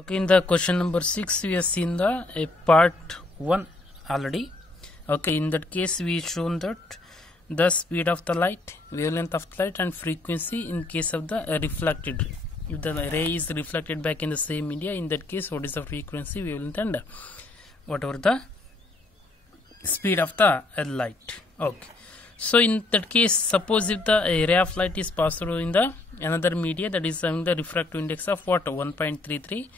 Okay, in the question number 6, we have seen the part 1 already. Okay, in that case, we shown that the speed of the light, wavelength of the light, and frequency in case of the reflected ray. If the ray is reflected back in the same media, in that case, what is the frequency, wavelength, and whatever the speed of the light. Okay. So in that case, suppose if the ray of light is passed through in the another media that is having the refractive index of what 1.33,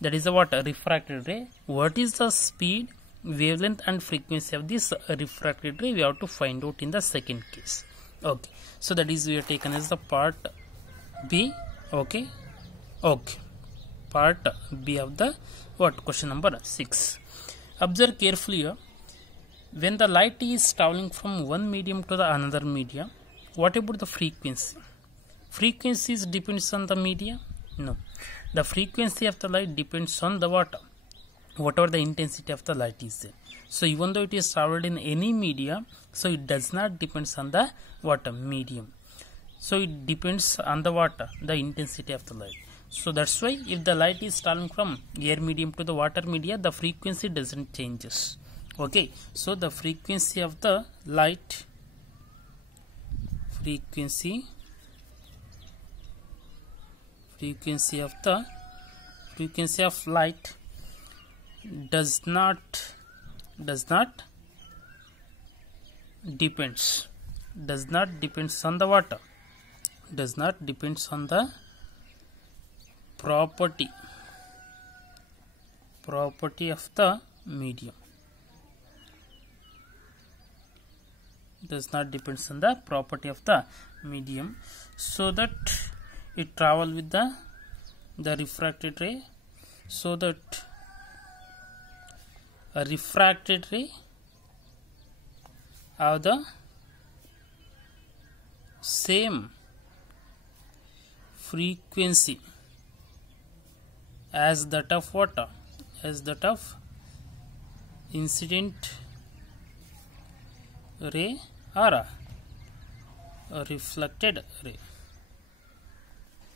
that is the what refracted ray. What is the speed, wavelength, and frequency of this refracted ray? We have to find out in the second case. Okay. So that is we are taken as the part B. Okay. Okay. Part B of the what question number 6. Observe carefully here. When the light is traveling from one medium to the another medium, what about the frequency? Frequencies depends on the media? No. The frequency of the light depends on the whatever the intensity of the light is there. So even though it is traveled in any media, so it does not depends on the medium. So it depends on the the intensity of the light. So that's why if the light is traveling from air medium to the water media, the frequency doesn't changes. Okay, so the frequency of the light, frequency of light does not depends on the water, does not depends on the property of the medium, does not depends on the property of the medium, so that it travel with the refracted ray, so that a refracted ray have the same frequency as that of water, as that of incident ray or a reflected ray.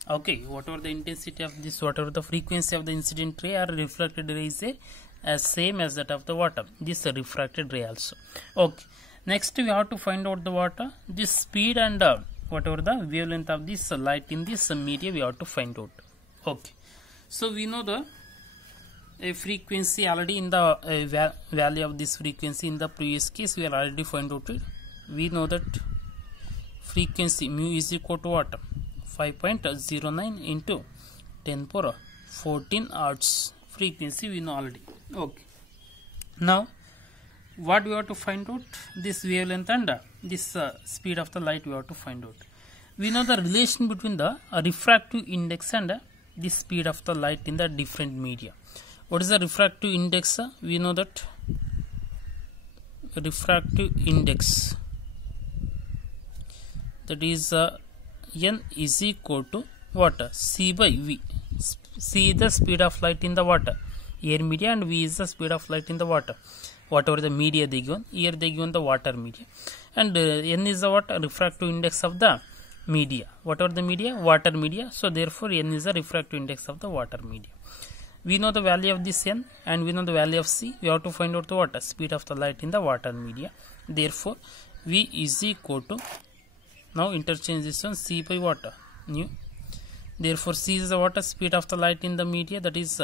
Okay, whatever the intensity of this, whatever the frequency of the incident ray or reflected ray is there, as same as that of the water, this refracted ray also. Okay, next we have to find out the this speed and whatever the wavelength of this light in this media, we have to find out. Okay, so we know the frequency already in the value of this frequency in the previous case we are already find out it. We know that frequency mu is equal to what? 5.09 into 10 power 14 hertz. Frequency we know already. Okay. Now what we have to find out? This wavelength and this speed of the light we have to find out. We know the relation between the refractive index and the speed of the light in the different media. What is the refractive index? We know that refractive index, that is N is equal to what? C by V. C is the speed of light in the water, air media, and V is the speed of light in the water. Whatever the media they given, here they given the water media, and N is the refractive index of the media. Whatever the media, water media. So therefore N is the refractive index of the water media. We know the value of this N and we know the value of C. We have to find out the speed of the light in the water media. Therefore V is equal to, now interchange this one, C by nu. Therefore C is the speed of the light in the media, that is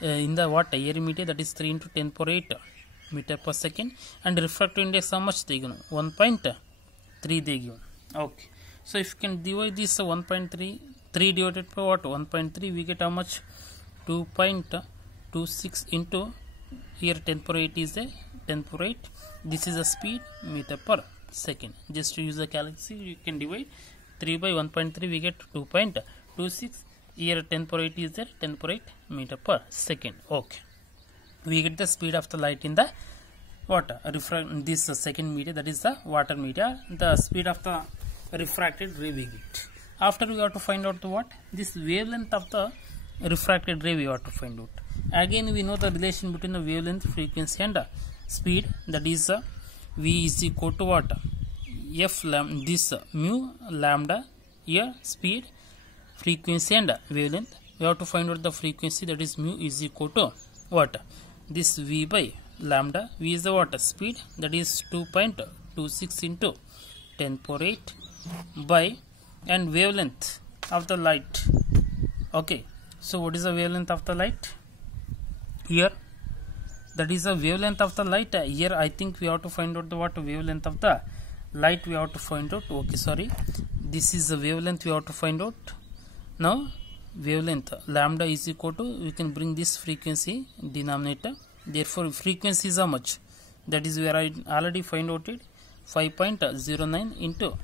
in the air media, that is 3 into 10 power 8 meter per second, and refractive index how much they given? 1.3 they given. Okay, so if you can divide this 1.3 divided by 1.3, we get how much? 2.26 into here 10 power 8 is there, 10 power 8. This is the speed meter per second. Just to use the calculator, you can divide 3 by 1.3, we get 2.26. Here 10 power 8 is there, 10 power 8 meter per second. Okay, we get the speed of the light in the this second media, that is the water media. The speed of the refracted ray we get. After we have to find out this wavelength of the refracted ray we have to find out. Again we know the relation between the wavelength, frequency, and speed, that is V is equal to F lambda, this mu lambda, here speed, frequency and wavelength. we have to find out the frequency, that is mu is equal to what? This v by lambda. V is the what? Speed, that is 2.26 into 10 power 8 by, and wavelength of the light. Okay, so what is the wavelength of the light here? That is the wavelength of the light. Here I think we have to find out the what wavelength of the light we have to find out. Okay, sorry, this is the wavelength we have to find out. Now wavelength lambda is equal to, we can bring this frequency denominator, therefore frequency is how much? That is where I already find out it, 5.09 into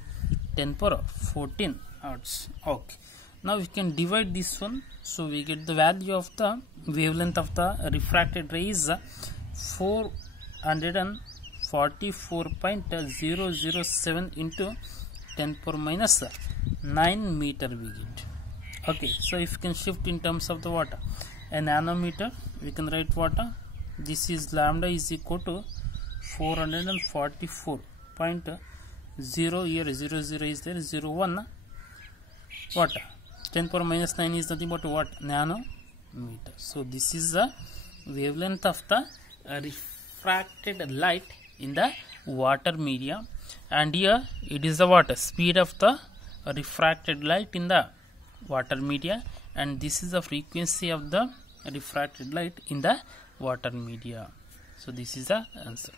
10 power 14 hertz. Okay, now we can divide this one, so we get the value of the wavelength of the refracted ray is 444.007 into 10 power minus 9 meter we get. Okay, so if you can shift in terms of the water, a nanometer, we can write water, this is lambda is equal to 444.0, here 00 is there, 01 what? 10 power minus 9 is nothing but what? Nanometer. So this is the wavelength of the refracted light in the water media, and here it is the what? Speed of the refracted light in the water media, and this is the frequency of the refracted light in the water media. So this is the answer.